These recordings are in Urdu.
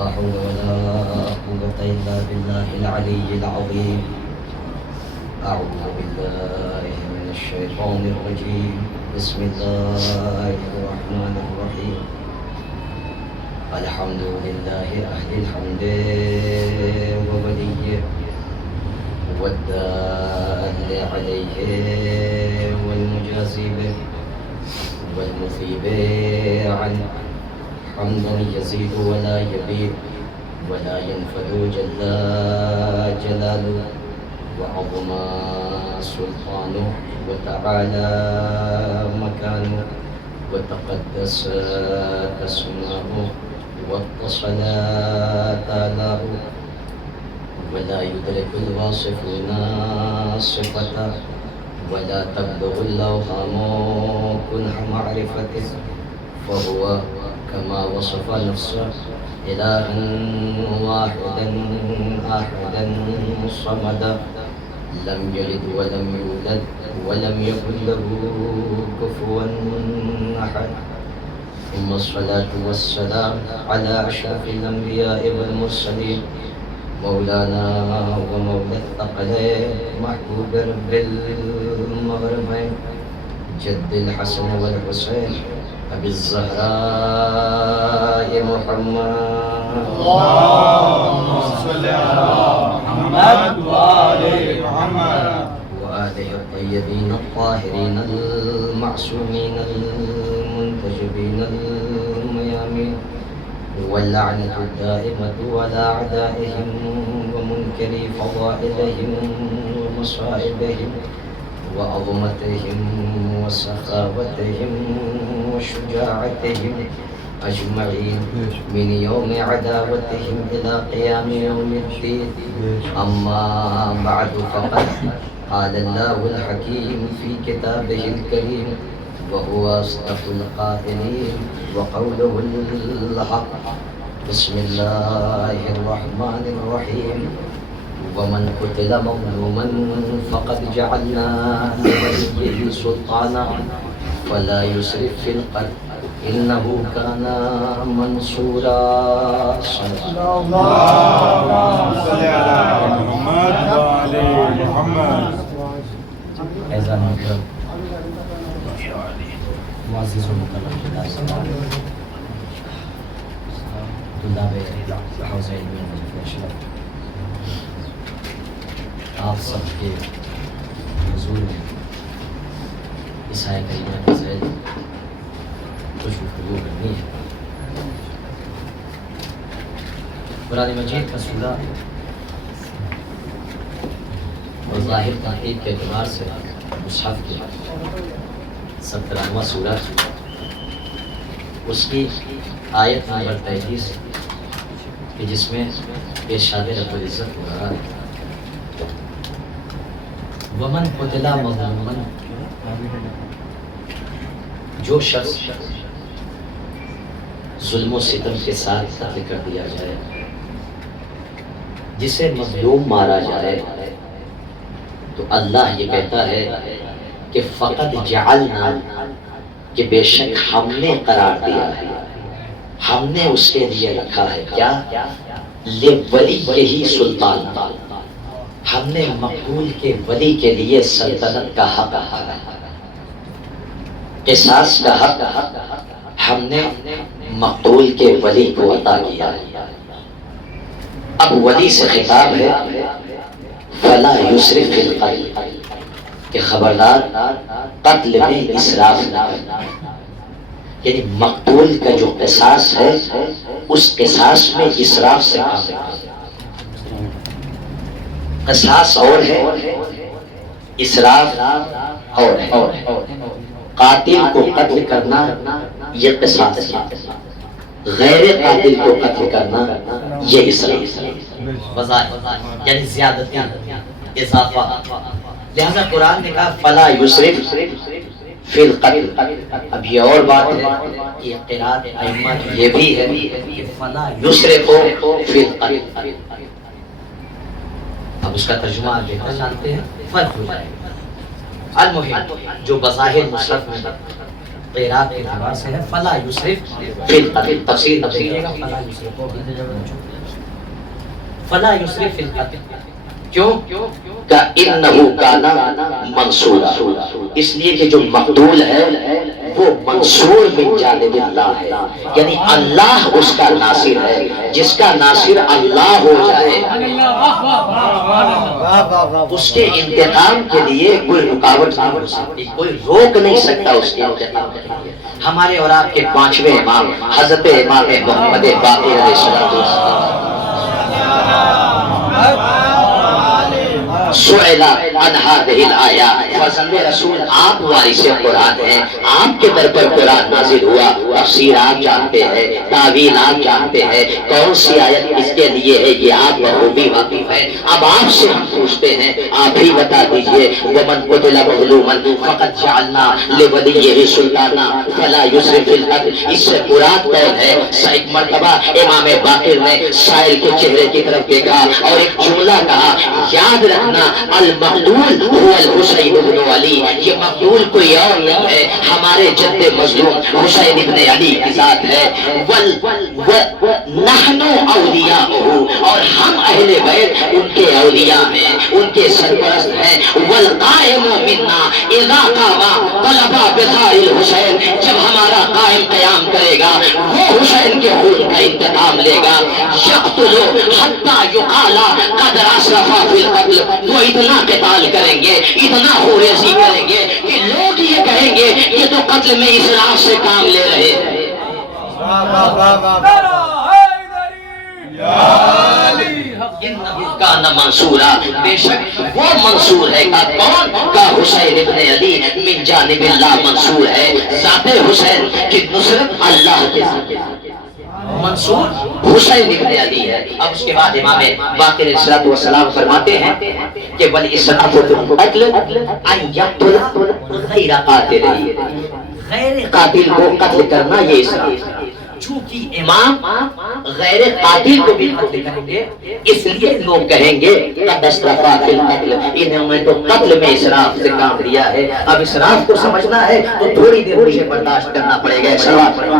لا حول ولا قوة إلا بالله العلي العظيم. أعوذ بالله من الشيطان الرجيم. بسم الله الرحمن الرحيم. الحمد لله أهل الحمد ووليه والدال عليه والمجازي به والمثيب عنه حمدا يزيد ولا يبيد ولا ينفد جل جلاله وعظم سلطانه وتعالى مكانه وتقدس اسمه واتصل آلاؤه ولا يدرك الواصفون صفته ولا تبلغ الأوهام كنح معرفته فهو كما وصف نفسه إلها واحدا أحدا صمدا لم يلد ولم يولد ولم يكن له كفوا أحد. ثم الصلاة والسلام على أشرف الأنبياء والمرسلين مولانا ومولى الثقلين محبوب رب المغربين جد الحسن والحسين أبي الزهراء محمد. اللهم صل على محمد وآل محمد وآله الطيبين الطاهرين المعصومين المنتجبين الميامين واللعنة الدائمة على أعدائهم ومنكري فضائلهم ومصائبهم وعظمتهم وسخاوتهم وشجاعتهم أجمعين من يوم عداوتهم إلى قيام يوم الدين. أما بعد فقد قال الله الحكيم في كتابه الكريم وهو أصدق القائلين وقوله الحق. بسم الله الرحمن الرحيم. ومن قتل مظلوما فقد جعلنا لوليه سلطانا فلا يسرف في القتل إنه كان منصورا. اللهم صل على محمد وآل محمد. ایزا محترم معزز و مکرم طلاب حوزہ علمیہ نجف اشرف، آپ سب کے حضور میں اس آیہ کریمہ کے ذیل کچھ گفتگو کرنی ہے۔ قرآن مجید کا سورہ بظاہر تحقیق کے اعتبار سے مصحف کے 17واں سورہ اس کی آیت نمبر 33 کہ جس میں ارشاد رب العزت ہو رہا ہے ومن قتل مظلوما، جو شخص ظلم و ستم کے ساتھ قتل کر دیا جائے، جسے مظلوم مارا جائے، تو اللہ یہ کہتا ہے کہ فقط جعلنا، کہ بے شک ہم نے قرار دیا ہے، ہم نے اس کے لیے رکھا ہے کیا؟ لِوَلِيِّهِ سُلْطَانًا، ہم نے مقتول کے ولی کے لیے سلطنت کا حق ہے، قصاص کا حق ہم نے مقتول کے ولی کو عطا کیا ہے۔ اب ولی سے خطاب ہے فَلَا يُسْرِفْ فِي الْقَتْلِ، کہ خبردار قتل میں اسراف نہ کرنا، یعنی مقتول کا جو قصاص ہے اس قصاص میں اسراف سے کام کرنا۔ قصاص اور ہے، اسراف اور ہے۔ قاتل کو قتل کرنا یہ قصاص ہے، غیر قاتل کو قتل کرنا یہ اسراف ہے، یعنی زیادتی، اضافہ۔ لہذا قرآن نے کہا فلا یسرف فی القتل۔ اب یہ اور بات ہے، یہ قرات ائمہ کی یہ بھی ہے کہ فلا یسرف فی القتل۔ اب اس کا ترجمہ آپ بہتر جانتے ہیں، فرق ہو جائے گا۔ المہم جو بظاہر مصحف میں قراءت کے اعتبار سے ہے فلا یسرف فی القتل، تفسیر دیکھیے گا فلا یسرف، فلا یسرف فی القتل، کیوں کہ انہو کانا منصورا، اس لیے کہ جو مقتول ہے وہ منصور من جانب اللہ ہے، یعنی اللہ اس کا ناصر ہے، جس کا ناصر اللہ ہو جائے اس کے انتقام کے لیے کوئی رکاوٹ نہیں ہو سکتی، کوئی روک نہیں سکتا اس کے انتقام کے لیے۔ ہمارے اور آپ کے پانچویں امام حضرت امام محمد باقر علیہ السلام سئل عن هذه الآیات، فرزند رسول آپ وارث قرآن ہیں، آپ کے در پر قرآن نازل ہوا، تفسیر آپ جانتے ہیں، تعویل آپ جانتے ہیں، کون سی آیت اس کے لیے ہے یہ آپ بخوبی واقف ہیں۔ اب آپ سے ہم پوچھتے ہیں، آپ ہی بتا دیجئے، وَمَنْ قُتِلَ مَظْلُومًا فَقَدْ جَعَلْنَا لِوَلِيِّهِ سُلْطَانًا فَلَا يُسْرِفْ فِي الْقَتْلِ، اس سے مراد کون ہے؟ ایک مرتبہ امام باقر نے سائل کے چہرے کی طرف دیکھا اور ایک جملہ کہا، یاد رکھنا المقتول هو الحسین بن علی، یہ مقتول کوئی اور نہیں ہے، ہمارے جد مظلوم حسین ابن علی کی ذات ہے، نحن اولیاءہ، اور ہم اہل بیت ان کے اولیاء ہیں، ان کے سرپرست ہیں، والقائم منا اذا قام طلب بثار الحسین، جب ہمارا قائم قیام کرے گا وہ حسین کے خون کا انتقام لے گا، یقتل حتی یقال قد اسرف فی القتل، وہ اتنا قتال کریں گے، اتنا خوریزی کریں گے کہ لوگ یہ کہیں گے کہ تو قتل میں اسراف سے کام لے رہے ہیں۔ کان منصورا، بے شک وہ منصور ہے، کا کون؟ کا حسین ابن علی من جانب اللہ منصور ہے، ذات حسین کی نصرت اللہ کے ذات منصور حسین ابن علی ہے۔ اب اس کے بعد امام باقر علیہ السلام فرماتے ہیں کہ وَالْإِسْرَافُ فِي الْقَتْلِ أَنْ يَقْتُلَ غَيْرَ قَاتِلِهِ، غیر قاتل کو قتل کرنا یہ اسراف ہے۔ چونکہ امام غیر قاتل کو بھی قتل کریں گے اس لیے لوگ کہیں گے قد اسرف فی القتل، انہوں نے تو قتل میں اسراف سے کام لیا ہے۔ اب اسراف کو سمجھنا ہے تو تھوڑی دیر مجھے برداشت کرنا پڑے گا۔ سلوات پڑھیں،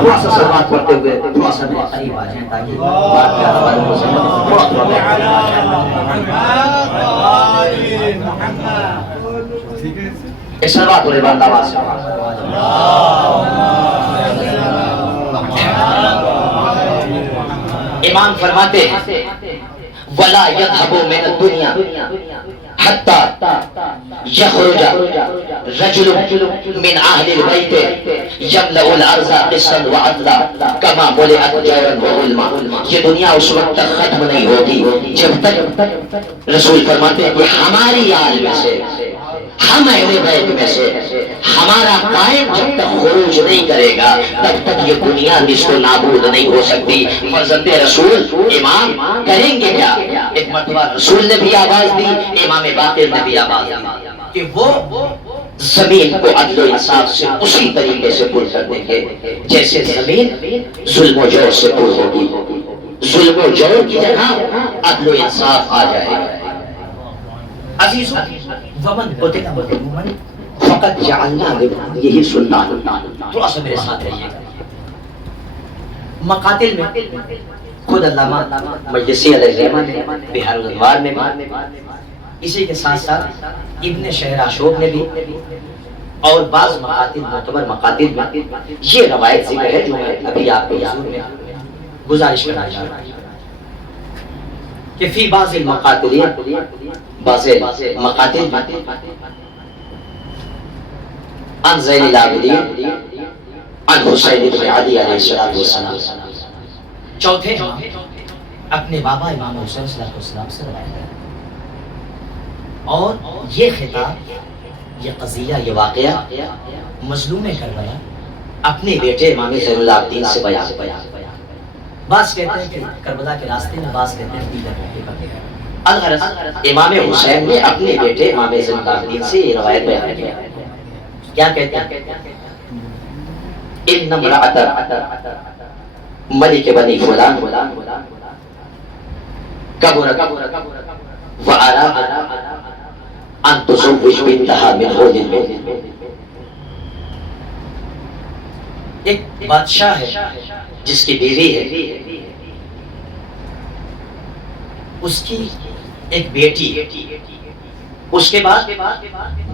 تھوڑا سا سلوات پڑھتے ہوئے تھوڑا سا قریب آ جائیں تاکہ بات کا حوالہ ہو سکے۔ تھوڑا سلوات پڑھے بات آواز سے۔ امام فرماتے ہیں وَلَا يَذْهَبُ مِنَ الدُّنْيَا حَتَّى يَخْرُجَ رَجُلٌ مِنْ أَهْلِ الْبَيْتِ يَمْلَأُ الْأَرْضَ قِسْطًا وَعَدْلًا كَمَا مُلِئَتْ جَوْرًا وَظُلْمًا، یہ دنیا اس وقت تک ختم نہیں ہوگی جب تک، رسول فرماتے ہیں کہ ہماری آل میں سے، ہم اہل بیت میں سے ہمارا قائم جب تک خروج نہیں کرے گا تب تک یہ دنیا نصف و نابود نہیں ہو سکتی۔ فرزند رسول امام کریں گے کیا؟ ایک مرتبہ رسول نے بھی آواز دی، امام باقر نے بھی آواز دی کہ وہ زمین کو عدل و انصاف سے اسی طریقے سے پر کر دیں گے جیسے زمین ظلم و جور سے پر ہوگی، ظلم و جور کی جگہ عدل و انصاف آ جائے گا۔ عزیز ومن قتل مظلوما فقد جعلنا له، یہی سلطان، تھوڑا سا میرے ساتھ رہیے گا۔ مقاتل میں خود علامہ مجلسی علیہ الرحمہ نے، بحار الانوار نے بھی، اسی کے ساتھ ساتھ ابن شہر عاشور نے بھی، اور بعض مقاتل معتبر مقاتل میں یہ روایت ذکر ہے جو میں ابھی آپ کے حضور میں گزارش کرنا چاہتا ہوں کہ فی بعض المقاتلین، بعض مقاتل عن زین العابدین عن حسین بن علی علیہ السلام، چوتھے اپنے بابا امام حسین صلی اللہ علیہ وسلم سے روایت ہے، اور یہ خطاب، یہ قضیہ، یہ واقعہ مظلوم کربلا اپنے بیٹے امام زین العابدین سے بیان۔ بعض کہتے ہیں کہ کربلا کے راستے میں، بعض کہتے ہیں دیگر موقع پر۔ الغرض امام حسین نے اپنے بیٹے امام زین العابدین سے یہ روایت بیان کیا۔ کیا کہتے ہیں؟ ان امرأۃ ملک بنی فلان کبرت واراد ان تزوج بنتها من حور العین. ایک بادشاہ ہے جس کی بیوی ہے، اس کی ایک بیٹی، اس کے بعد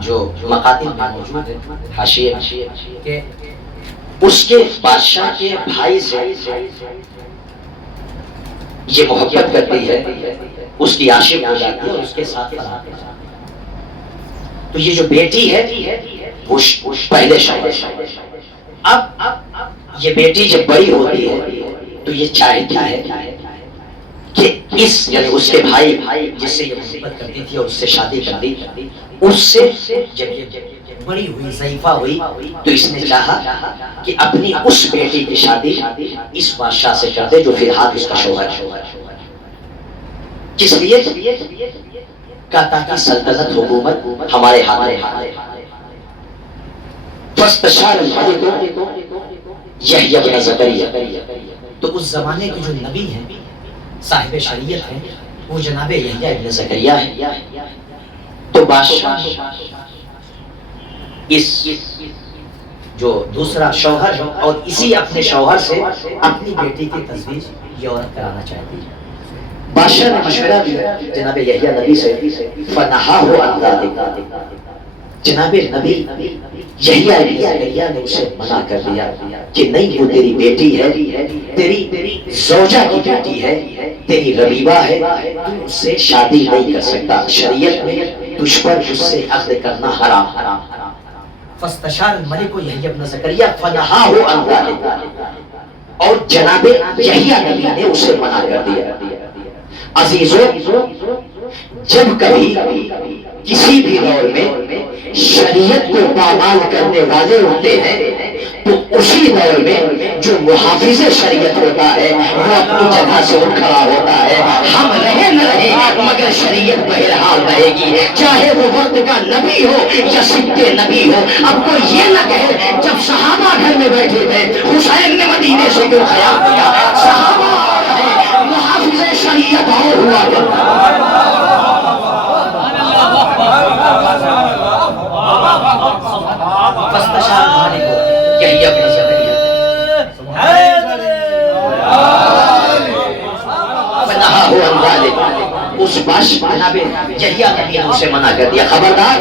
جو مقاتل میں موجود ہے حاشیے کہ اس کے بادشاہ کے بھائی سے یہ محبت کرتی ہے، اس کی عاشق ہو جاتی ہے اور اس کے ساتھ طلاق ہو جاتی ہے. تو یہ جو بیٹی ہے وہ پہلے شوہر. اب یہ بیٹی جب بڑی ہوتی ہے تو یہ چاہتی ہے کہ یعنی اس کے بھائی جس سے یہ محبت کرتی تھی اور اس سے شادی کر دی، اس سے جب یہ بڑی ہوئی، ضعیفہ ہوئی، تو اس نے چاہا کہ اپنی اس بیٹی کی شادی اس بادشاہ سے کر دے جو فی الحال اس کا شوہر ہے. کس لیے؟ کہ تاکہ سلطنت، حکومت ہمارے ہاتھ میں. فاستشار الملک یحییٰ بن زکریا. تو اس زمانے کے جو نبی ہیں، صاحب شریعت ہیں، وہ جناب یحییٰ ابن زکریا ہے. تو بادشاہ اس جو دوسرا شوہر ہے اور اسی اپنے شوہر سے اپنی بیٹی کی تزویج یہ عورت کرانا چاہتی ہے. بادشاہ نے مشورہ دیا جناب یحییٰ نبی سے، فنہاہ عن ذلک. جناب نبی یحییٰ ابن زکریا نے اسے منع کر دیا کہ نہیں، وہ تیری بیٹی ہے، تیری زوجہ کی بیٹی ہے، تیری ربیبہ ہے، تو اس سے شادی نہیں کر سکتا. شریعت میں تجھ پر اس سے عقد کرنا حرام. فاستشار الملک یحییٰ ابن زکریا فنہاہ عن ذلک. اور جناب یحییٰ نبی نے اسے منع کر دیا. عزیزو، جب کبھی کسی بھی دور میں شریعت کو پامال کرنے والے ہوتے ہیں تو اسی دور میں جو محافظ شریعت ہوتا ہے وہ اپنی جگہ سے اٹھ کھڑا ہوتا ہے. ہم رہے نہ رہے مگر شریعت بہرحال رہے گی، چاہے وہ وقت کا نبی ہو یا سکے نبی ہو. اب کوئی یہ نہ کہے جب صحابہ گھر میں بیٹھے تھے حسین نے مدینے سے کیوں خیال کیا. صحابہ محافظ شریعت اور ہوا کرتا. فاستشار الملک یحییٰ ابن زکریا فنہاہ عن ذلک. اس جناب یحییٰ نبی نے اسے منع کر دیا. خبردار،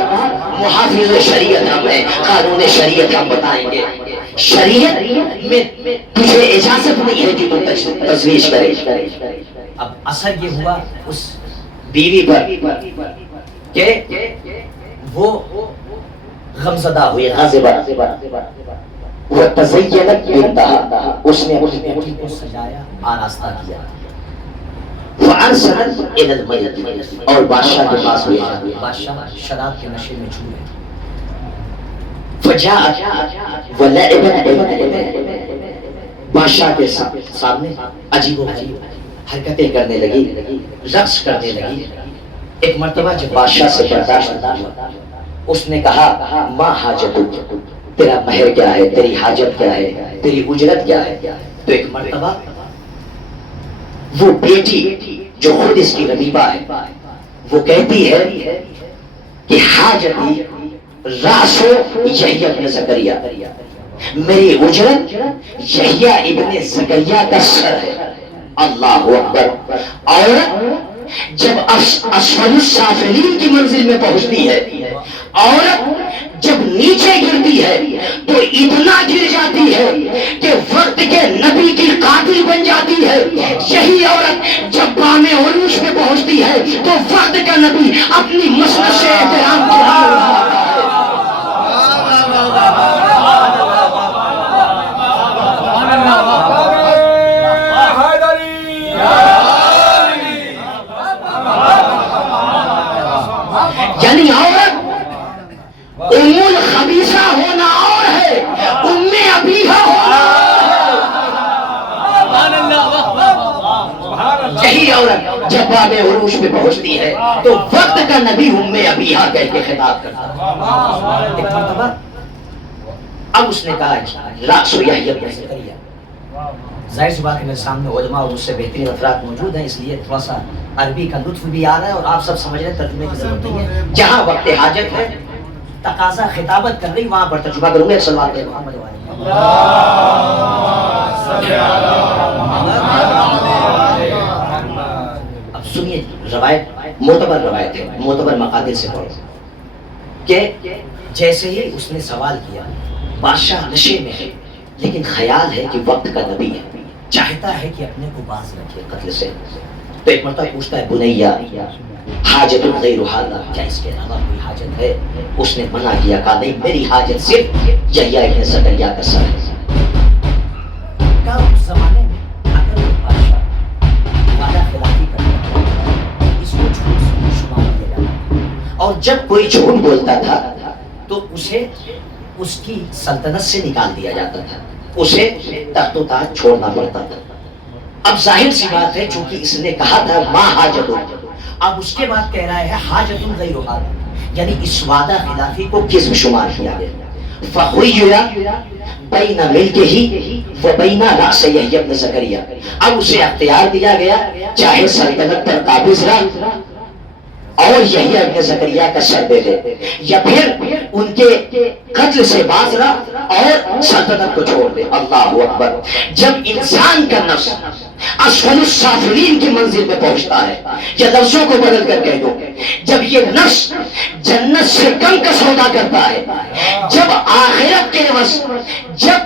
محافظ شریعت ہم ہیں، قانون شریعت ہم بتائیں گے. شریعت میں تجھے اجازت نہیں ہے کہ تو تزویج کرے. اب اثر یہ ہوا اس بیوی پر کہ وہ غمزدہ ہوئی، غاضبہ. وَتَزَيَّنَتْ بِنْتَهَا. اس نے اپنی بیٹی کو سجایا، آراستہ کیا. وَأَرْسَلَتْ إِلَى الْمَلِكِ. اور بادشاہ کے پاس ہوئی. بادشاہ شراب کے نشے میں چھو گئے. فَجَاءَتْ وَلَعِبَتْ بِالْمَلِكِ. بادشاہ کے سامنے عجیب و غریب حرکتیں کرنے لگی، رقص کرنے لگی. ایک مرتبہ جب بادشاہ سے برداشت نہ ہوا، اس نے کہا ما حاجتک، تیرا مہر کیا ہے، تیری حاجت کیا ہے، تیری اجرت کیا ہے. تو ایک مرتبہ وہ بیٹی جو خود اس کی ربیبہ ہے وہ کہتی ہے کہ حاجتی راس یحییٰ ابن زکریا، میری اجرت یحییٰ ابن زکریا کا سر ہے. اللہ اکبر. عورت جب اسفل السافلین کی منزل میں پہنچتی ہے، عورت جب نیچے گرتی ہے تو اتنا گر جاتی ہے کہ وقت کے نبی کی قاتل بن جاتی ہے. یہی عورت جب بام عروج میں پہنچتی ہے تو وقت کا نبی اپنی مسند سے احترام کرتا ہے. یعنی عورت ام الخبیثہ ہونا اور ہے، ام ابیہا ہونا اور ہے. یہی عورت جب باب عروج پہ پہنچتی ہے تو وقت کا نبی ام ابیہا کہہ کے خطاب کرتا ہے. ایک مرتبہ اب اس نے کہا راس یحییٰ ابن زکریا، ظاہر سی بات ہے میرے سامنے علماء اور مجھ سے بہترین افراد موجود ہیں، اس لیے تھوڑا سا عربی کا لطف بھی آ رہا ہے اور آپ سب سمجھ رہے ہیں، ترجمے کی ضرورت نہیں ہے. جہاں وقت حاجت ہے، تقاضا خطابت کر رہی، وہاں پر ترجمہ کروں گا. صلوات محمد علیہ. اب سنیے، روایت معتبر روایت ہے، معتبر مقادر سے پڑھو کہ جیسے ہی اس نے سوال کیا، بادشاہ نشے میں ہے لیکن خیال ہے کہ وقت کا نبی ہے، چاہتا ہے کہ اپنے کو باز رکھے قتل سے. تو ایک مرتبہ پوچھتا ہے بنیا حاجت غیر ھذا، کیا اس کے علاوہ کوئی حاجت ہے؟ اس نے منع کیا، کہا نہیں، میری حاجت صرف یحییٰ ابن زکریا کا سر ہے. کہا اس زمانے میں اگر کوئی بادشاہ وعدہ خلافی کرتا تھا اس کو جھوٹ شمار کیا جاتا تھا، اور جب کوئی جھوٹ بولتا تھا تو اسے اس کی سلطنت سے نکال دیا جاتا تھا، اسے تخت و تاج چھوڑنا پڑتا تھا. اب ظاہر سی بات ہے، چونکہ اس نے کہا تھا ما حاجت، اب اس کے بعد کہہ رہا ہے حاجت غیر ھذا، یعنی اس وعدہ خلافی کو کس میں شمار کیا گیا. فخیر بین ملکہ و بین رأس یحییٰ ابن زکریا، اب اسے اختیار دیا گیا، چاہے سلطنت پر قابض رہا اور یحییٰ ابن زکریا کا سر دے دے، یا پھر ان کے قتل سے باز رہا اور سلطنت کو چھوڑ دے. اللہ اکبر. جب انسان کا نفس اسفل السافلین کی منزل میں پہنچتا ہے، یا لفظوں کو بدل کر کہہ دو، جب یہ نفس جنت سے کم کا سودا کرتا ہے، جب آخرت کے عوض، جب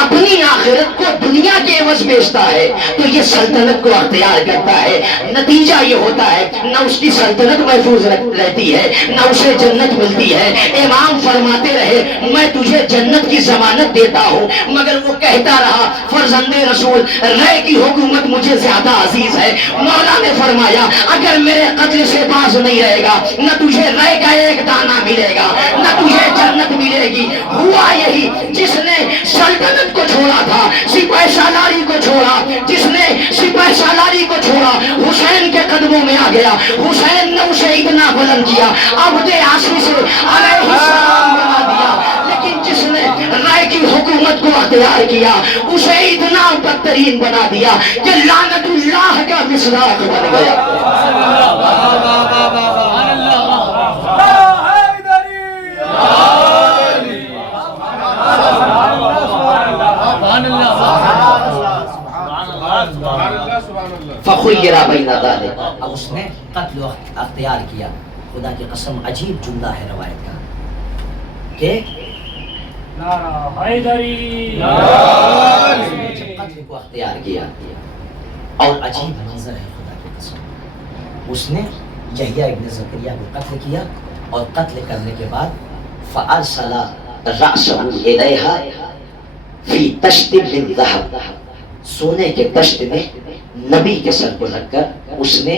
اپنی آخرت کو دنیا کے عوض بیچتا ہے، تو یہ سلطنت کو اختیار کرتا ہے. نتیجہ یہ ہوتا ہے نہ اس کی سلطنت محفوظ رہتی ہے، نہ اسے جنت ملتی ہے. امام فرماتے رہے میں تجھے جنت کی ضمانت دیتا ہوں، مگر وہ کہتا رہا فرزند رسول رے کی حکومت مجھے زیادہ عزیز ہے. مولا نے فرمایا اگر میرے قتل سے باز نہیں رہے گا، نہ تجھے رے کا ایک دانہ ملے گا، نہ تجھے جنت ملے گی. ہوا یہی، جس نے سلطنت کو چھوڑا تھا، سپہ سالاری کو چھوڑا، جس نے سپہ سالاری کو چھوڑا، حسین کے قدموں میں آ گیا. حسین نے اسے اتنا بلند کیا، عبد عاصی سے علیہ السلام بنا دیا. لیکن جس نے رائے کی حکومت کو اختیار کیا، اسے اتنا بدترین بنا دیا کہ لعنت اللہ کا مصداق بن گیا. فخیر بین ذلک، اب اس نے قتل اختیار کیا. خدا کی قسم عجیب جملہ ہے روایت کا کہ قتل کو اختیار کیا. اور عجیب منظر ہے خدا کی قسم، اس نے یحییٰ ابن زکریا کو قتل کیا، اور قتل کرنے کے بعد فارسل رأسہ الیہا فی تشت من ذہب، سونے کے تشت میں نبی کے سر کو رکھ کر اس نے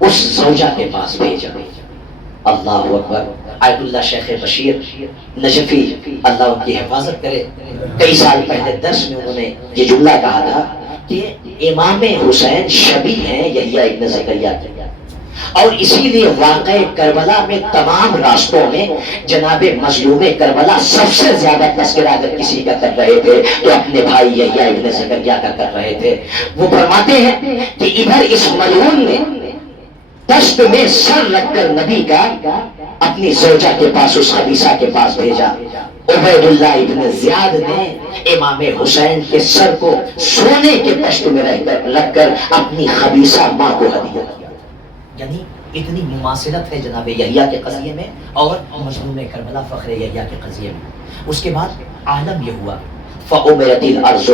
اس زوجہ کے پاس بھیجا. اللہ اکبر. آیت اللہ شیخ بشیر نجفی اللہ ان کی حفاظت کرے، کئی سال پہلے درس میں انہوں نے یہ جملہ کہا تھا کہ امام حسین شبیہ ہیں یحییٰ ابن زکریا کے، اور اسی لیے واقع کربلا میں تمام راستوں میں جناب مظلوم کربلا سب سے زیادہ تذکرہ اگر کسی کا کر رہے تھے تو اپنے بھائی یحییٰ ابن زکریا کا کر رہے تھے. وہ فرماتے ہیں کہ ادھر اس ملعون نے دشت میں سر رکھ کر نبی کا اپنی زوجہ کے پاس، اس خبیثہ کے پاس بھیجا. عبید اللہ ابن زیاد نے امام حسین کے سر کو سونے کے دشت میں رکھ کر اپنی خبیثہ ماں کو ہدیہ کیا. یعنی اتنی مماثلت ہے جناب یحییٰ کے قضیے میں اور مظلوم کربلا فخر یحییٰ کے قضیے میں. اس کے بعد عالم یہ ہوا فَأُمِرَتِ الْأَرْضُ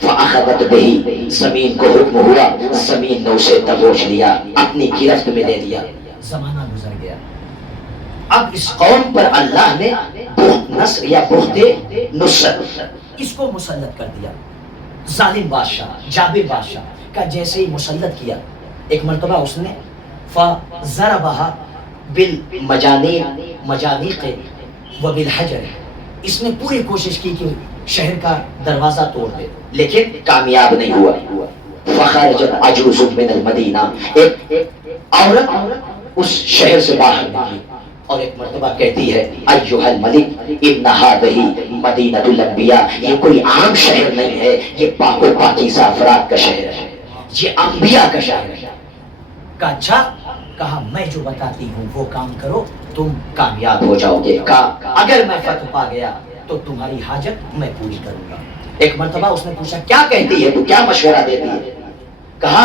فَأَخَذَتْ بِهِ، زمین کو حکم ہوا، زمین نے اسے دبوچ لیا، اپنی گرفت میں لے لیا. زمانہ گزر گیا. اب اس قوم پر اللہ نے بخت نصر یا بخت نصرت اس کو مسلط کر دیا. ظالم بادشاہ، جابر بادشاہ کا جیسے ہی مسلط کیا، ایک مرتبہ اس نے فَضَرَبَهَا بِالْمَجَانِيقِ وَبِالْحَجَرِ، اس نے پوری کوشش کی کہ شہر کا دروازہ توڑ دے، لیکن کامیاب نہیں ہوا. فخرجت عجوز من المدینہ، ایک عورت اس شہر سے باہر نکلی اور ایک مرتبہ کہتی ہے ایھا الملک ان ھذہ مدینہ الانبیاء، یہ کوئی عام شہر نہیں ہے، یہ پاک و پاکیزہ افراد کا شہر ہے، یہ انبیاء کا شہر ہے۔ کہا اچھا، کہا میں جو بتاتی ہوں وہ کام کرو تم کامیاب ہو جاؤ گے، کہا اگر میں فتح پا گیا تو تمہاری حاجت میں پوری کروں گا۔ ایک مرتبہ اس نے پوچھا کیا کہتی ہے تو، کیا مشورہ دیتی ہے؟ کہا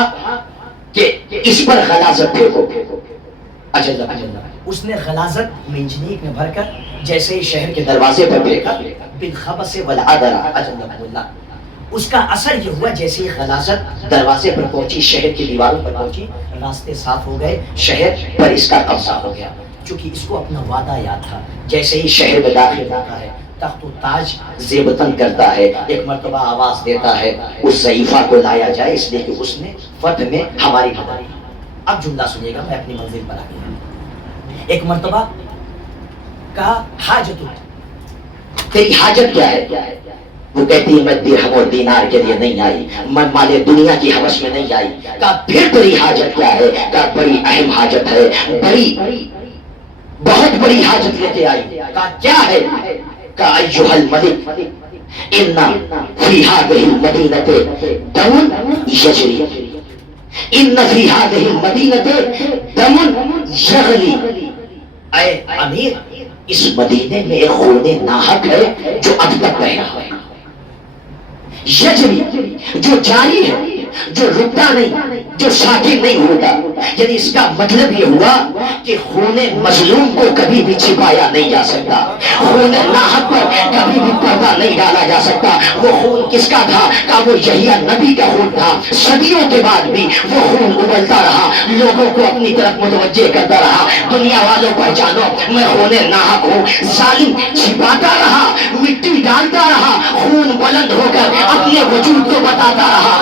کہ اس پر غلاظت پھینکو۔ اجل اس نے غلاظت منجنیق میں بھر کر جیسے ہی شہر کے دروازے پر پھینکا، بالخبث والعذر، اجل اللہ، اس کا اثر یہ ہوا جیسے ہی غلاظت دروازے پر پہنچی، شہر کی دیواروں پر پہنچی، راستے صاف ہو گئے، شہر پر اس کا قبضہ ہو گیا، چونکہ اس کو اپنا وعدہ یاد تھا۔ جیسے ہی شہر میں داخل ہوتا ہے، تخت و تاج زیبتن کرتا ہے، ایک مرتبہ آواز دیتا ہے اس ضعیفہ کو لایا جائے، اس لیے کہ اس نے فتح میں ہماری مدد کی۔ اب جملہ سنیے گا، میں اپنی منزل پر آ گیا۔ ایک مرتبہ کہا حاجت، تیری حاجت کیا ہے؟ وہ کہتی ہے میں درہم اور دینار کے لیے نہیں آئی، میں مال دنیا کی ہوس میں نہیں آئی۔ کہا پھر تیری حاجت کیا ہے؟ کہا بڑی اہم حاجت ہے، بہت بڑی حاجت لے کے آئی۔ کہا کیا ہے؟ کہا ایھا الملک ان فی ھذہ المدینہ دم یجری، ان فی ھذہ المدینہ دم یغلی، اے امیر اس مدینے میں ایک خون ناحق ہے جو اب تک بہ رہا ہے، یجری جو جاری ہے، جو رکتا نہیں، جو ساکن نہیں ہوتا، یعنی اس کا مطلب یہ ہوا کہ خون مظلوم کو کبھی بھی چھپایا نہیں جا سکتا، خون ناحق پر کبھی بھی پردہ نہیں ڈالا جا سکتا۔ وہ خون کس کا تھا؟ کہ وہ یحییٰ نبی کا خون تھا، صدیوں کے بعد بھی وہ خون ابلتا رہا، لوگوں کو اپنی طرف متوجہ کرتا رہا، دنیا والوں پہچانو میں خون ناحق ہوں۔ ظالم چھپاتا رہا، مٹی ڈالتا رہا، خون بلند ہو کر اپنے وجود کو بتاتا رہا۔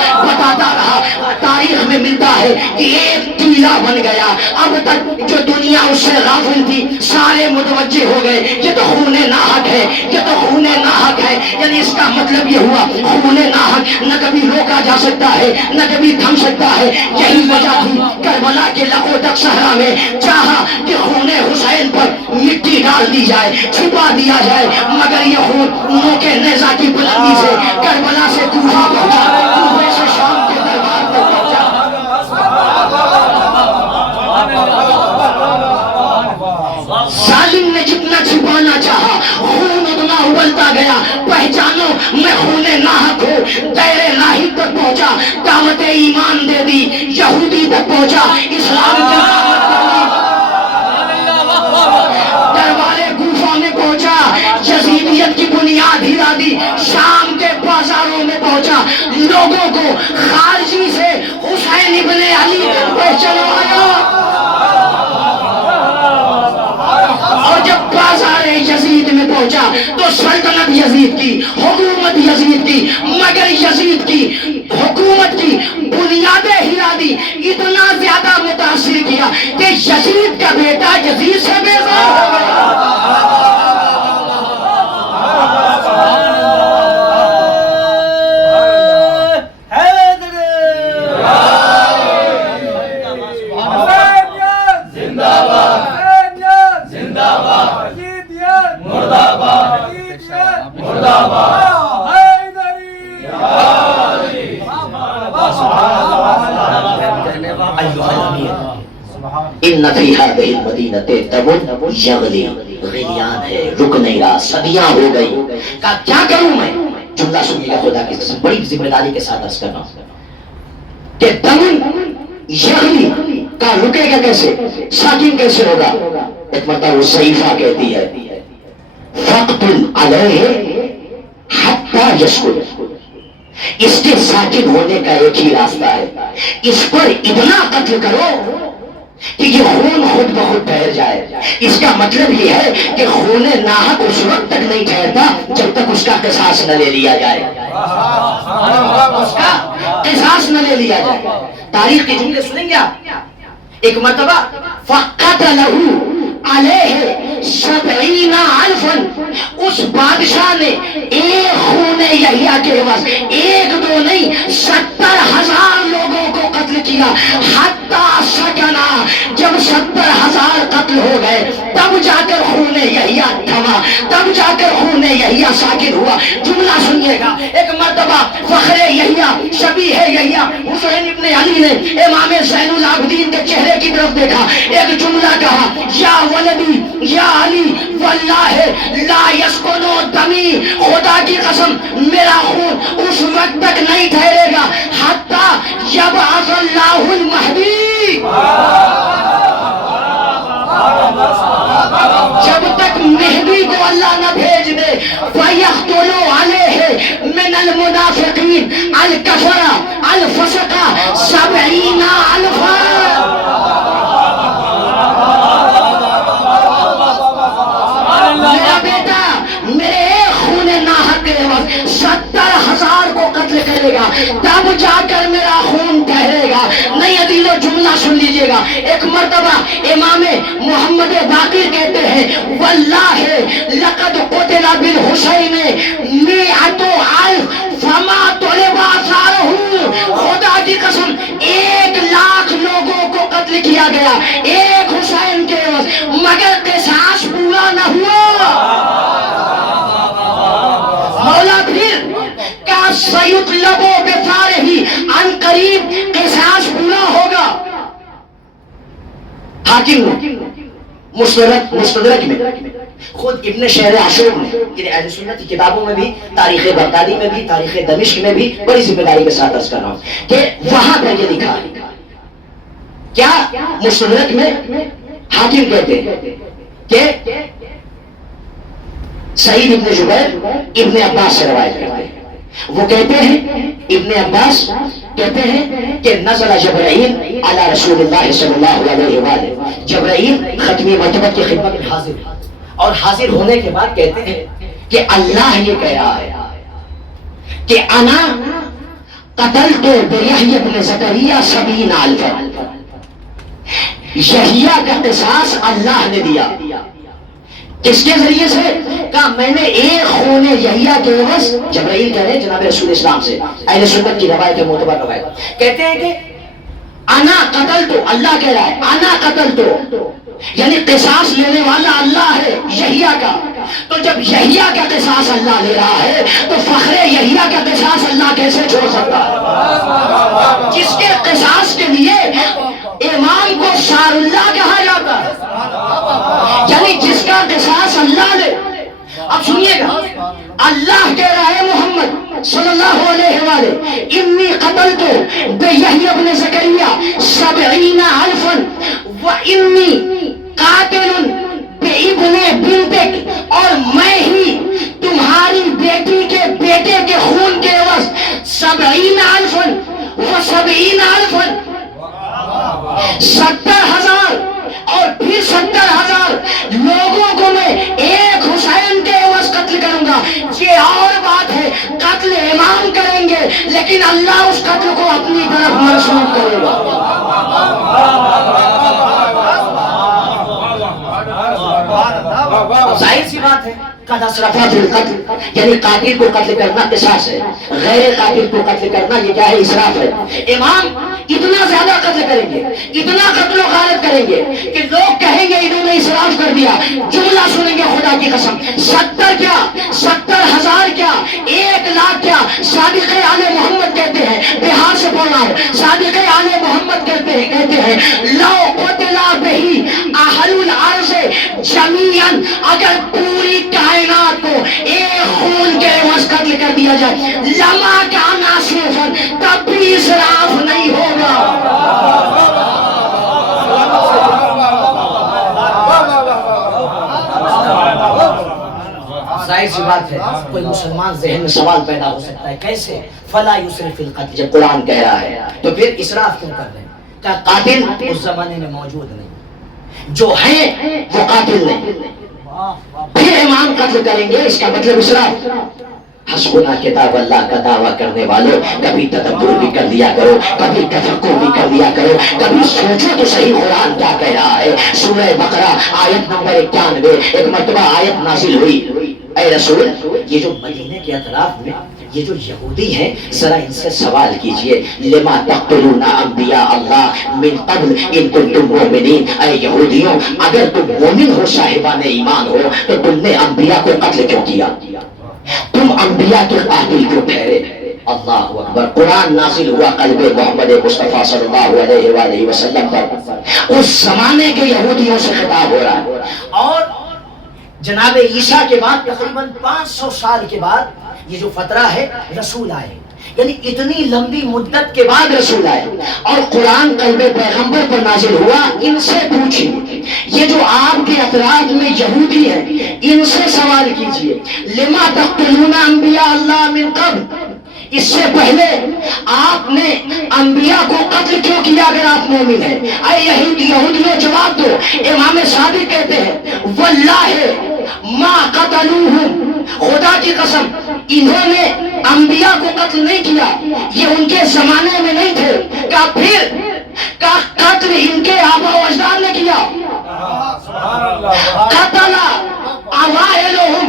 تاریخ میں ملتا ہے کہ ایک ٹیلا بن گیا، اب تک جو دنیا اس سے غافل تھی سارے متوجہ ہو گئے یہ تو خون ناحق ہے، یہ تو خون ناحق ہے۔ یعنی اس کا مطلب یہ ہوا خون ناحق نہ کبھی روکا جا سکتا ہے، نہ کبھی تھم سکتا ہے۔ یہی وجہ تھی کربلا کے لقودق صحرا میں چاہا کہ خون حسین پر مٹی ڈال دی جائے، چھپا دیا جائے، مگر یہ خون موقع نیزہ کی بلندی سے کربلا سے کوفہ پہنچا، کوفے سے شام کے دربار تک پہنچا۔ ظالم نے جتنا چھپانا چاہا خون اتنا ابلتا گیا۔ پہچانو میں خون ناحق ہوں، دیر الہی تک پہنچا، دعوت ایمان دے دی، یہودی تک پہنچا، اسلام کی دعوت کر دی، دربارے کوفہ میں پہنچا، یزیدیت کی بنیاد ہلا دی، شام کے بازاروں میں پہنچا، لوگوں کو خارجی سے حسین ابن علی پہ چلوایا۔ اور جب بازار یزید میں پہنچا تو سلطنت یزید کی، حکومت یزید کی، مگر یزید کی حکومت کی بنیادیں ہلا دی، اتنا زیادہ متاثر کیا کہ یزید کا بیٹا یزید سے بیزار ہو گیا۔ ان فی ھذہ المدینہ دم یغلی، غلیان ہے، رک نہیں رہا، صدیاں ہو گئی۔ کہا کیا کروں میں؟ جملہ سنیے گا خدا کی قسم، بڑی ذمہ داری کے ساتھ عرض کرنا کہ دم یغلی کا رکے گا کیسے، ساکن کیسے ہوگا؟ ایک مرتبہ وہ صحیفہ کہتی ہے فقتل علیہ حتی یسکت، اس کے ساکن ہونے کا ایک ہی راستہ ہے، اس پر اتنا قتل کرو کہ یہ خون خود بخود ٹھہر جائے۔ اس کا مطلب یہ ہے کہ خون ناحق اس وقت تک نہیں ٹھہرتا جب تک اس کا قصاص نہ لے لیا جائے، اس کا قصاص نہ لے لیا جائے۔ تاریخ کے جملے سنیں گے آپ۔ ایک مرتبہ فقتلہ علیہ 70,000، اس بادشاہ نے ایک خون یحییٰ کے عوض ایک دو نہیں 70,000 لوگوں کو قتل کیا۔ حتی سکنا، جب 70,000 قتل ہو گئے، تب جا کر خون یحییٰ تھما، تب جا کر خون یحییٰ ساکن ہوا۔ جملہ سنیے گا، ایک مرتبہ فخر یحییٰ شبیہ یحییٰ حسین ابن علی نے امام زین العابدین کے چہرے کی طرف دیکھا، ایک جملہ کہا، یا ولدی یا علی واللہ لا یسکنو دمی، خدا کی قسم میرا خون اس وقت تک نہیں ٹھہرے گا حتی یبعث اللہ المہدی، جب تک مہدی کو اللہ نہ بھیج دے۔ فَيَقْتُلُ عَلَيْهِ مِنَ الْمُنَافِقِينَ الْكَفَرَةَ الْفَسَقَةَ 70,000۔ میرا بیٹا میرے ایک خون ناحق کے عوض 70,000 کو قتل کرے گا، تب جا کر میرا خون ٹھہرے گا۔ نہیں عزیزو جملہ سن لیجئے گا، ایک مرتبہ امام محمد باقر کہتے ہیں، واللہ لقد قتل بالحسین 100,000 فما طلب آثارہ، خدا کی قسم 1,00,000 لوگوں کو قتل کیا گیا ایک حسین کے عوض، مگر قصاص پورا نہ ہوا۔ مولا پھر کا سیطلب بفارہ، ان قریب قصاص پورا ہوگا۔ حاکم مستدرک میں خود ابن شہر عاشور نے، یعنی اہل سنت کی کتابوں میں بھی، تاریخ بغدادی میں بھی، تاریخ دمشق میں بھی بڑی ذمہ داری کے ساتھ عرض کر رہا ہوں کہ وہاں پر یہ لکھا کیا، مستدرک میں حاکم کہتے ہیں کہ سعید ابن جبیر ابن عباس سے روایت کرتے ہیں، وہ کہتے ہیں ابن عباس کہتے ہیں کہ نزل جبرائیل علی رسول اللہ صلی اللہ علیہ وآلہ، جبرائیل ختمی مرتبت کی خدمت میں حاضر، اور حاضر ہونے کے بعد کہتے ہیں کہ اللہ یہ کہہ رہا ہے کہ انا قتلت بیحییٰ ابن زکریا 70,000، یحییٰ کا قصاص اللہ نے دیا۔ کس کے ذریعے سے؟ کہا میں نے ایک خون یحییٰ کے عوض، جبرائیل کہہ رہے ہیں جناب رسول اسلام سے، اہل سنت کی روایت ہے، معتبر روایت، کہتے ہیں کہ انا قتلت، اللہ کہہ رہا ہے انا قتلت، یعنی قصاص لینے والا اللہ ہے یحییٰ کا۔ تو جب یحییٰ کا قصاص اللہ لے رہا ہے تو فخر یحییٰ کا قصاص اللہ کیسے چھوڑ سکتا ہے؟ جس کے قصاص کے لیے امام کو شار اللہ کہا جاتا ہے، یعنی جس کا قصاص اللہ لے۔ اب سنیے گا، اللہ کہہ رہا ہے محمد صلی اللہ علیہ وآلہ، انی قتلت بیحییٰ ابن زکریا 70,000 وانی قاتل بابن بنتک، اور میں ہی تمہاری بیٹی کے بیٹے کے خون کے عوض 70,000 و70,000 70,000 اور پھر 70,000 لوگوں کو میں ایک حسین کے عوض قتل کروں گا۔ یہ اور بات ہے، قتل امام کریں گے لیکن اللہ اس قتل کو اپنی طرف منسوب کرے گا۔ ظاہر سی بات ہے، قد اسرف فی القتل، یعنی قاتل کو قتل کرنا قصاص ہے، غیر قاتل کو قتل کرنا یہ کیا ہے؟ اسراف ہے۔ امام اتنا زیادہ قتل کریں گے، اتنا قتل و غارت کریں گے کہ لوگ کہیں گے انہوں نے اسراف کر دیا۔ جملہ سنیں گے خدا کی قسم، 70 کیا، 70,000 کیا، 1,00,000 کیا، صادق آل محمد کہتے ہیں، بہار سے بول رہا ہوں، صادق آل محمد کہتے ہیں لو قتل بہی اہل الارض جمیعاً، اگر پوری کائنات کو ایک خون کے عوض قتل کر دیا جائے، لما کان اسرافا، تب بھی اسراف نہیں ہوگا۔ ظاہر سی بات ہے، کوئی مسلمان ذہن میں سوال پیدا ہو سکتا ہے، کیسے؟ فلا یسرف فی القتل، جب قرآن کہہ رہا ہے تو پھر اسراف کیوں کر رہے ہیں؟ کیا قاتل اس زمانے میں موجود نہیں، جو ہیں وہ قاتل نہیں، پھر امام قتل کریں گے، اس کا مطلب اسراف۔ حسبنا کتاب اللہ کا دعویٰ کرنے والوں، کبھی تدبر بھی کر لیا کرو، کبھی تفکر بھی کر لیا کرو، کبھی سوچو تو صحیح قرآن کیا کہہ رہا ہے۔ سورہ بقرہ آیت نمبر 91، ایک مرتبہ آیت نازل ہوئی، اے رسول، یہ جو مدینے کے اطراف میں یہ جو یہودی ہیں ذرا ان سے سوال کیجئے لما تقتلون انبیاء اللہ من قبل ان کنتم مؤمنین، اے یہودیوں اگر تم مومن ہو صاحبان ایمان ہو تو تم نے انبیاء کو قتل کیوں کیا؟ تم انبیاء کے قاتل کیوں ٹھہرے؟ اللہ اکبر۔ قرآن نازل ہوا قلب محمد مصطفیٰ صلی اللہ علیہ وآلہ وسلم پر، اس زمانے کے یہودیوں سے خطاب ہو رہا ہے، اور جناب عیسیٰ کے بعد تقریباً 500 سال کے بعد یہ جو فترہ ہے رسول آئے، یعنی اتنی لمبی مدت کے بعد رسول آئے، اور قرآن قلب پیغمبر پر نازل ہوا۔ ان سے پوچھیے، یہ جو آپ کے اطراف میں یہودی ہیں ان سے سوال کیجئے لما تقتلون انبیاء اللہ من قبل، اس سے پہلے آپ نے انبیاء کو قتل کیوں کیا اگر آپ مومن ہیں؟ اے یہودیوں جواب دو۔ امام صادق کہتے ہیں واللہ ما قتلوہم، خدا کی قسم انہوں نے انبیاء کو قتل نہیں کیا، یہ ان کے زمانے میں نہیں تھے، کہ پھر کا قتل ان کے آبا و اجداد نے کیا۔ قتل اوائلہم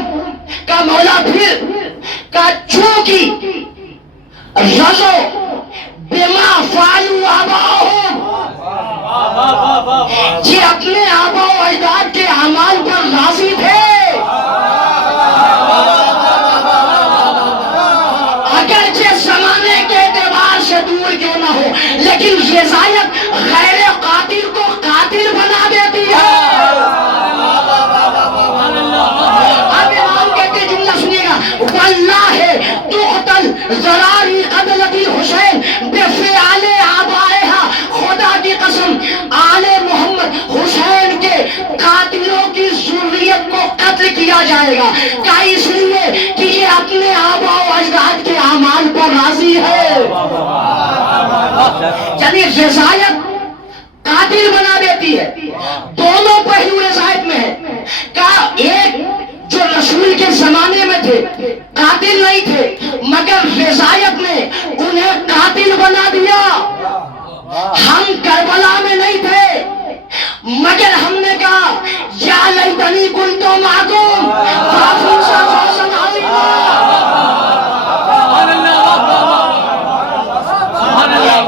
کا مولا پھر کا چونکی رضو بما فعلوا آباؤہم، یہ اپنے آبا و اجداد کے اعمال پر راضی تھے۔ اگرچہ زمانے کے اعتبار سے دور کیوں نہ ہو، لیکن رضایت غیر قاتل کو قاتل بنا دیتی ہے۔ اب امام کہتے جملہ سنیے گا، واللہ تقتل ذراری قتلتی حسین بفعل آبائہا، خدا کی قسم آل محمد حسین کے قاتلوں کی ذریت کو قتل کیا جائے گا، کیا اس لیے کہ یہ اپنے آبا و اجداد کے اعمال پر راضی ہے؟ یعنی رضایت قاتل بنا دیتی ہے۔ دونوں پہلو رضایت میں ہے، کہ ایک جو رسول کے زمانے میں تھے قاتل نہیں تھے، مگر رضایت نے انہیں قاتل بنا دیا۔ ہم کربلا میں نہیں تھے، مگر ہم نے کہا یا لیتنی کنت معکم فافوز فوزا عظیما۔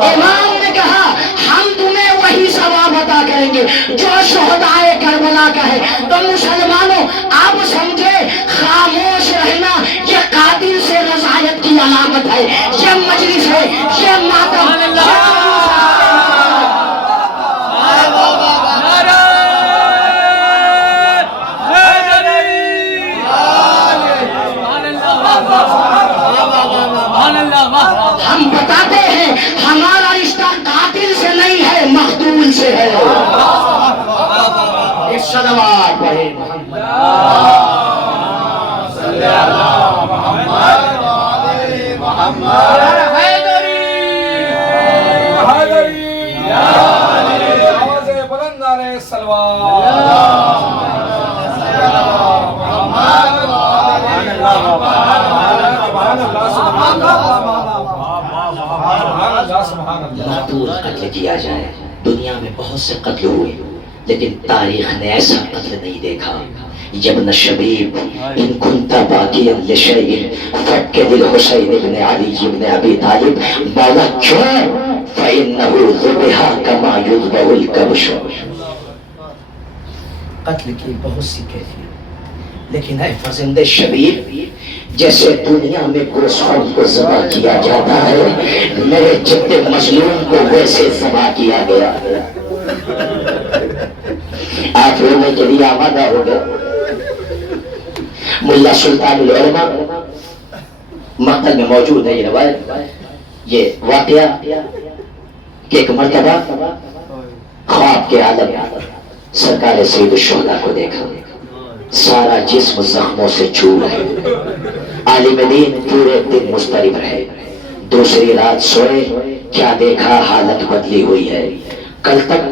امام نے کہا ہم تمہیں وہی ثواب عطا کریں گے جو شہدائے کربلا کا ہے۔ تو مسلمانوں آپ سمجھے خاموش رہنا یہ قاتل سے رضایت کی علامت ہے، یہ مجلس ہے، یہ ماتم ہم بتاتے ہیں ہمارا رشتہ قاتل سے نہیں ہے، مقتول سے ہے۔ ایک صلوات پڑھیں مقتول قتل کیا جائے۔ دنیا میں بہت سے قتل ہوئے لیکن تاریخ نے ایسا قتل نہیں دیکھا۔ یبن شبیب ان کنت باقیا لشیء فکد الحسین ابن علی ابن ابی طالب، مولا کیوں؟ فإنه ذبح كما يذبح الكبش۔ قتل کی بہت سی کیفیت، لیکن اے فرزند شبیب جیسے دنیا میں گوسفند کو ذبح کیا جاتا ہے، میرے جتنے مظلوم کو ویسے ذبح کیا گیا۔ آپ رونے کے لیے آمادہ ہو گئے۔ ملا سلطان العلماء مقتل میں موجود ہے یہ روایت، یہ واقعہ کہ ایک مرتبہ خواب کے عالم سرکار سید الشہداء کو دیکھا، سارا جسم زخموں سے چور ہے، عالم دین پورے دن مضطرب رہے، دوسری رات سوئے، کیا دیکھا حالت بدلی ہوئی ہے، کل تک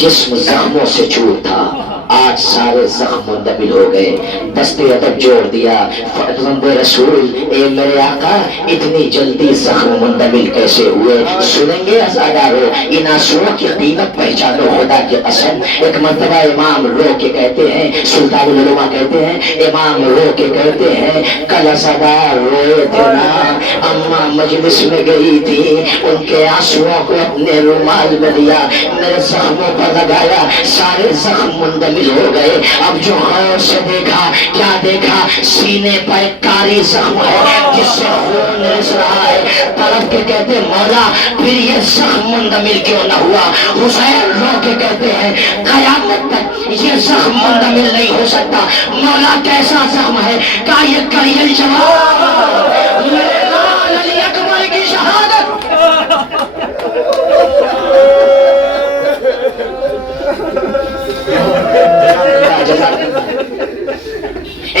جسم زخموں سے چور تھا، آج سارے زخم منتقل ہو گئے، دستے ادب جوڑ دیا فرزند رسول، اے میرے آقا اتنی جلدی زخم منتقل کیسے ہوئے؟ سنیں گے ازادارو، ان آنسوؤں کی قیمت پہچانو خدا کی قسم۔ ایک مرتبہ امام رو کے کہتے ہیں، سلطان العلماء کہتے ہیں، امام رو کے کہتے ہیں کل ازادار روئے تھے نا، اماں مجلس میں گئی تھی، ان کے آنسوؤں کو اپنے رومال میں لیا، میرے زخموں پر لگایا، سارے زخم منتقل ہو گئے۔ اب جو غور سے دیکھا، کیا دیکھا؟ سینے پر ایک کاری زخم ہے جس سے خون رس رہا ہے، طرف کے کہتے مولا پھر یہ زخم منتقل کیوں نہ ہوا؟ حسین رو کے کہتے ہیں قیامت تک یہ زخم منتقل نہیں ہو سکتا، مولا کیسا زخم ہے؟ کہا یہ کریل جواب میرے لال علی اکبر کی شہادت۔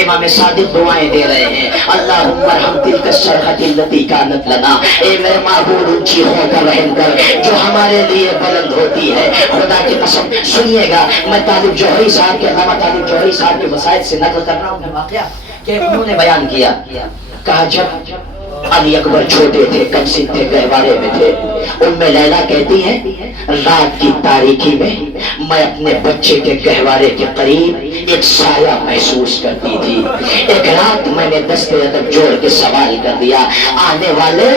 امام صادق دعائیں دے رہے ہیں، اللہم ارحم تلک الصرخۃ التی کانت لنا، اے میرے معبود ان چیخوں کا رحم کر جو ہمارے لیے بلند ہوتی ہے۔ خدا کی قسم سنیے گا، میں طالب جوہری صاحب کے، علامہ طالب جوہری صاحب کے وسائل سے نقل کر رہا ہوں واقعہ کہ انہوں نے بیان کیا، کہا جب علی اکبر چھوٹے تھے، کم سن تھے، گہوارے میں تھے، ان میں لیلا کہتی ہے رات کی تاریکی میں میں اپنے بچے کے گہوارے کے قریب ایک سایہ محسوس کرتی تھی۔ ایک رات میں نے دستے ادب جوڑ کے سوال کر دیا، آنے والے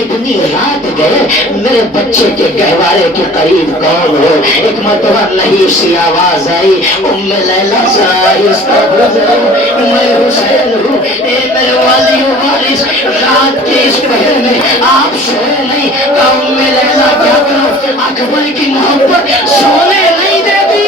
اتنی رات گئے، میرے بچے کے گہوارے کے قریب کون ہو؟ ایک مرتبہ نہیں سی آواز آئی، ام لیلا ذرا آہستہ ہو جاؤ، میں حسین ہوں، اے میرے والی و وارث، رات کے اس پہر میں آپ سوئے نہیں، ام لیلا کیا کرو؟ اکبر کی محبت سونے نہیں دیتی۔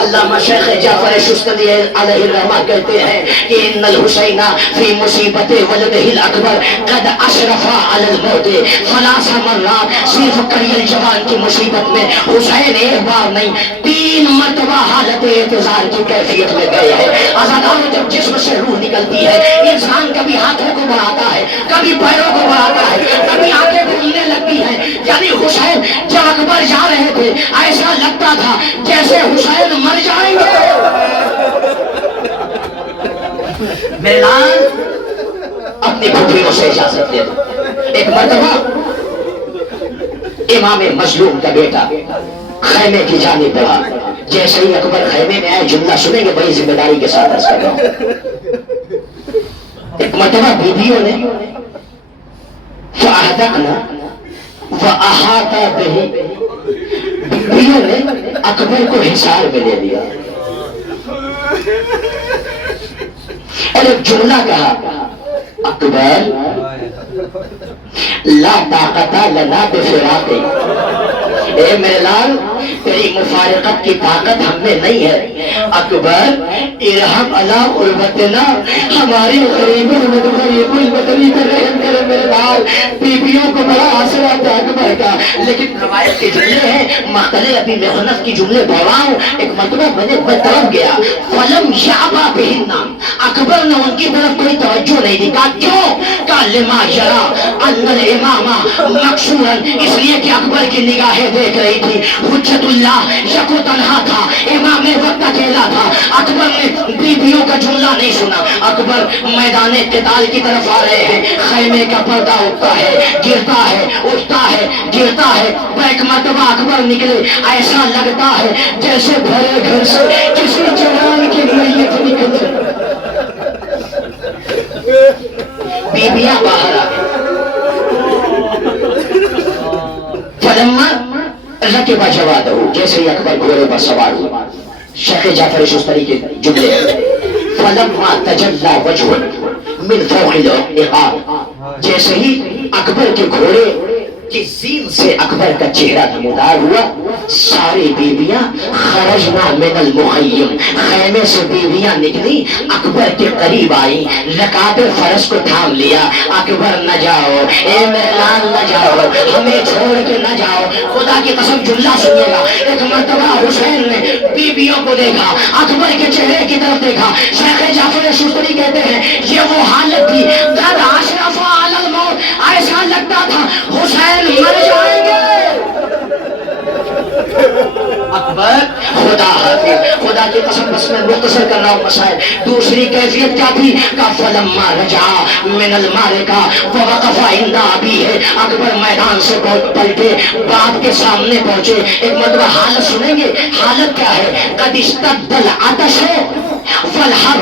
علامہ شیخ جعفر شستلی علیہ الرحمہ کہتے ہیں کہ ان الحسین فی مصیبت ولدہ الاکبر قد اشرف علی الموت ثلاث مرات، صرف کریل جوان کی مصیبت میں حسین ایک بار نہیں 3 مرتبہ حالت اعتذار کی کیفیت میں گئے ہیں۔ آزادانو جب جسم سے روح نکلتی ہے، انسان کبھی ہاتھوں کو بڑھاتا ہے، کبھی پیروں کو بڑھاتا ہے، کبھی آنکھیں بھولنے لگتی ہیں۔ یعنی حسین جب اکبر جا رہے تھے ایسا لگتا تھا جیسے حسین مر جائیں گے۔ میرے لال اپنی پھوپھیوں سے اجازت دے دو۔ ایک مرتبہ امام مظلوم کا بیٹا خیمے کی جانب بڑھا، جیسے ہی اکبر خیمے میں آئے، جملہ سنیں گے بڑی ذمہ داری کے ساتھ عرض کر رہا ہوں۔ ایک مرتبہ بیویوں نے فَأَحْدَقْنَا وَأَحَاطَ بِهِ، بیویوں نے اکبر کو حصار میں لے لیا اور ایک جملہ کہا، اکبر لا طاقت لنا بفراق، اے میرے لال تیری مفارقت کی طاقت ہم میں نہیں ہے، اکبر ارحم علی غربتنا، ہماری غریب الوطنی پر رحم کرے میرے لال۔ بیویوں کو بڑا حاصل آتا ہے اکبر کا، لیکن روایت کے جملے ہیں، مختلف ابھی میں حنف کی جملے پڑھ رہا ہوں۔ ایک مرتبہ میں نے طرف گیا، فلم یابا بہن، اکبر نے ان کی طرف کوئی توجہ نہیں دی، کہا کیوں؟ کہا لما یرا ان الامام مکسورا، اس لیے کہ اکبر کی نگاہیں دیکھ رہی تھی حجت اللہ یکو تنہا تھا، امام وقت اکیلا تھا۔ اکبر نے بیویوں کا جملہ نہیں سنا، اکبر میدان قتال کی طرف آ رہے ہیں، خیمے کا پردہ اٹھتا ہے، گرتا ہے، اٹھتا ہے، گرتا ہے۔ ایک مرتبہ اکبر نکلے، ایسا لگتا ہے جیسے بھرے گھر سے کسی جوان کی میت نکل جائے۔ بیویاں باہر آ گئی، فلما رکب جوادہ، جیسے ہی اکبر گھوڑے پر سوار ہوا، شیخ جعفر شستری کے جملے، فلما تجلی وجہ من فوق العقاب، جیسے ہی اکبر کے گھوڑے کی زین سے اکبر کا چہرہ نمودار ہوا، ساری بیویاں خرجنا من المخیم، خیمے سے بیویاں نکلی، اکبر کے قریب آئی، رکاب فرس کو تھام لیا، اکبر نہ جاؤ، اے میرے لال نہ جاؤ، ہمیں چھوڑ کے نہ جاؤ۔ خدا کی قسم جملہ سنیے گا، ایک مرتبہ حسین نے بیویوں کو دیکھا، اکبر کے چہرے کی طرف دیکھا، شیخ جعفر شستری کہتے ہیں یہ وہ حالت تھی قد اشرف علی الموت لگتا تھا حسین مر جائیں گے۔ اکبر خدا حافظ، خدا کی قسم بس میں مختصر کر رہا ہوں مسائل۔ دوسری کیفیت کیا تھی؟ فلما رجع من المعرکہ ووقف عند ابیہ، اکبر میدان سے پلٹے، باپ کے سامنے پہنچے۔ ایک مرتبہ حالت سنیں گے، حالت کیا ہے؟ قد اشتد العطش والحر،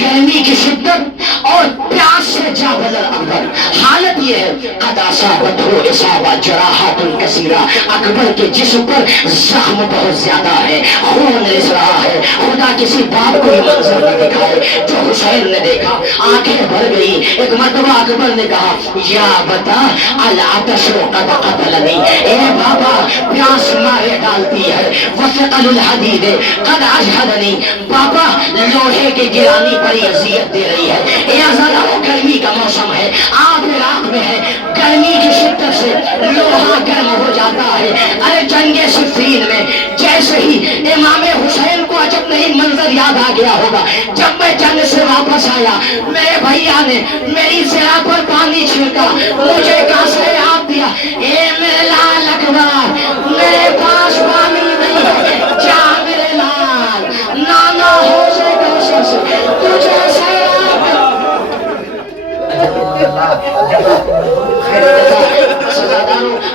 گرمی کی شدت اور پیاس سے جاغل اکبر۔ حالت یہ ہے قد اصابته اصابہ جراحات کثیرہ، اکبر کے جسم پر زخم بہت زیادہ ہے، خون رس رہا ہے۔ خدا کسی باپ کو یہ منظر نہ دکھائے جو حسین نے دیکھا، آنکھیں بھر گئی۔ ایک مرتبہ اکبر نے کہا یا بتا العطش قد قتلنی، اے بابا پیاس مارے ڈالتی ہے، وثقل الحدید قد اجهدنی، بابا لوہے کے گرانی پر یہ اذیت دے رہی ہے۔ اے ذرا گرمی کا موسم ہے، آپ عراق میں ہے، گرمی کی شدت سے لوہا گرم ہو جاتا ہے۔ ارے جنگ صفین میں جیسے ہی امام حسین کو عجب نہیں منظر یاد آ گیا ہوگا، جب میں جنگ سے واپس آیا میرے بھیا نے میری ذرا پر پانی چھڑکا، مجھے کاسے آپ دیا، اے میرے لال اکبر میرے پاس پانی نہیں ہے، جا میرے لال نانا ہو سے کوشش تجھے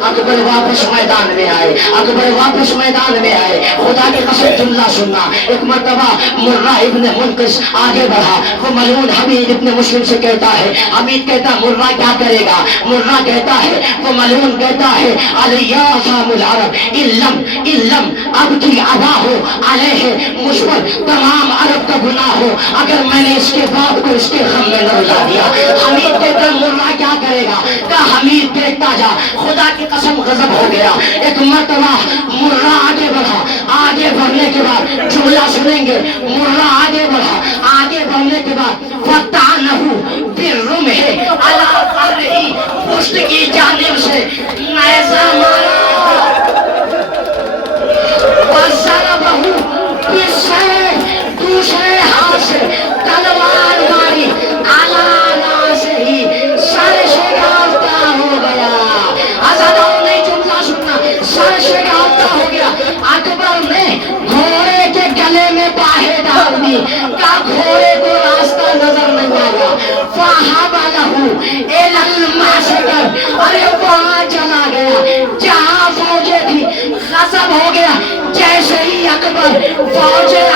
اکبر واپس میدان میں آئے، اکبر واپس میدان میں آئے۔ خدا کی قسم جملہ سننا، ایک مرتبہ مرہ ابن منقذ آگے بڑھا، وہ ملعون حمید ابن مسلم سے کہتا ہے، حمید کہتا مرہ کیا کرے گا؟ مرہ کہتا ہے، وہ ملعون کہتا ہے علیہ فام العرب علم اب کی عبا ہو علیہ، مجھ پر تمام عرب کا گناہ ہو اگر میں نے اس کے باپ کو اس کے غم میں نہ رلا دیا۔ حمید کہتا مرہ کیا کرے گا؟ کہا حمید دیکھتا جا، خدا کی قسم غضب ہو گیا۔ ایک مرتبہ مرہ آگے بڑھا، آگے بڑھنے کے بعد جملہ سنیں گے، مرہ آگے بڑھا، آگے بڑھنے کے بعد فَتَعْنَهُ بِالرُّمْحِ عَلَىٰ قَرِّهِ، پشت کی جانب سے نیزہ مارا، وَضَرَبَهُ بِالسَّيْفِ، دوسرے ہاتھ سے تلوار ماری، عَلَىٰ رَأْسِهِ، سر شکافتہ ہو گیا۔ آزادوں نے جملہ سننا، سر شکافتہ ہو گیا۔ اکبر نے گھوڑے کے گلے میں باہیں ڈال دی، کہا گھوڑے کو راستہ نظر نہیں آیا۔ فَحَبَلَهُ إِلَى الْمَعْسَكَرِ، ارے وہاں چلا گیا جہاں فوجیں تھی، غضب ہو گیا۔ جیسے ہی اکبر فوجیں